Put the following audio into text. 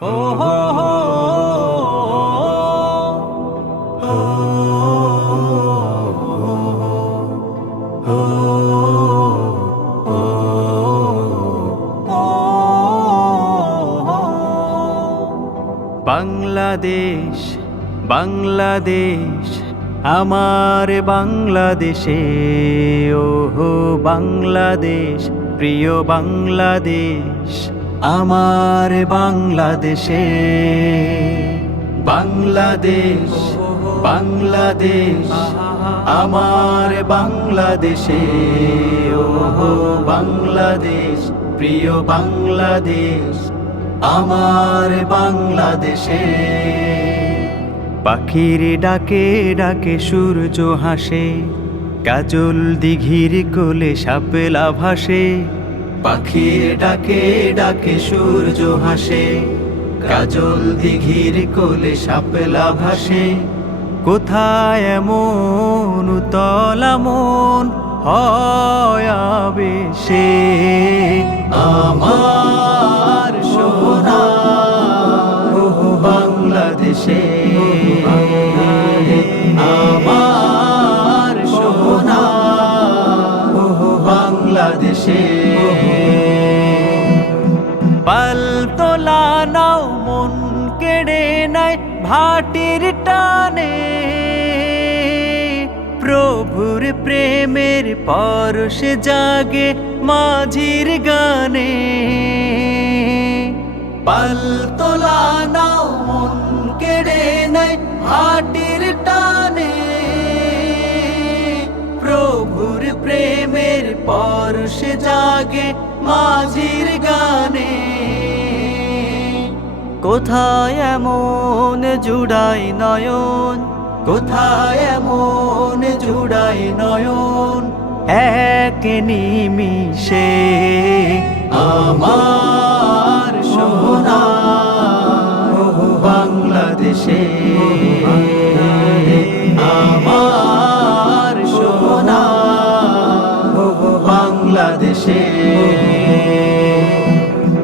বাংলাদেশ বাংলাদেশ আমার বাংলাদেশে ওহো বাংলাদেশ প্রিয় বাংলাদেশ। আমার বাংলাদেশে। বাংলাদেশ বাংলাদেশ, আমার বাংলাদেশে। ওহো, বাংলাদেশ, প্রিয় বাংলাদেশ, আমার বাংলাদেশে। পাখির ডাকে ডাকে সূর্য হাসে, কাজল দিঘির কোলে সাপেলা ভাসে। পাখির ডাকে ডাকে সূর্য হাসে কাজল দিঘির কোলে সাপেলা ভাসে। কোথায় এমন উতলা মন আবেশে? আমার সোনা বাংলাদেশে। আমার সোনা বাংলাদেশে। পাল তোলা নাও, মন কেড়ে নাই ভাটির টানে। প্রভুর প্রেমের পরশে জাগে মাঝির গানে। পাল তোলা নাও, মন কেড়ে নাই ভাটির পরশে জাগে মাঝির গানে। কোথায় এমন জুড়াই নয়ন? কোথায় এমন জুড়াই নয়ন? এক নিমিষে আমার deixei.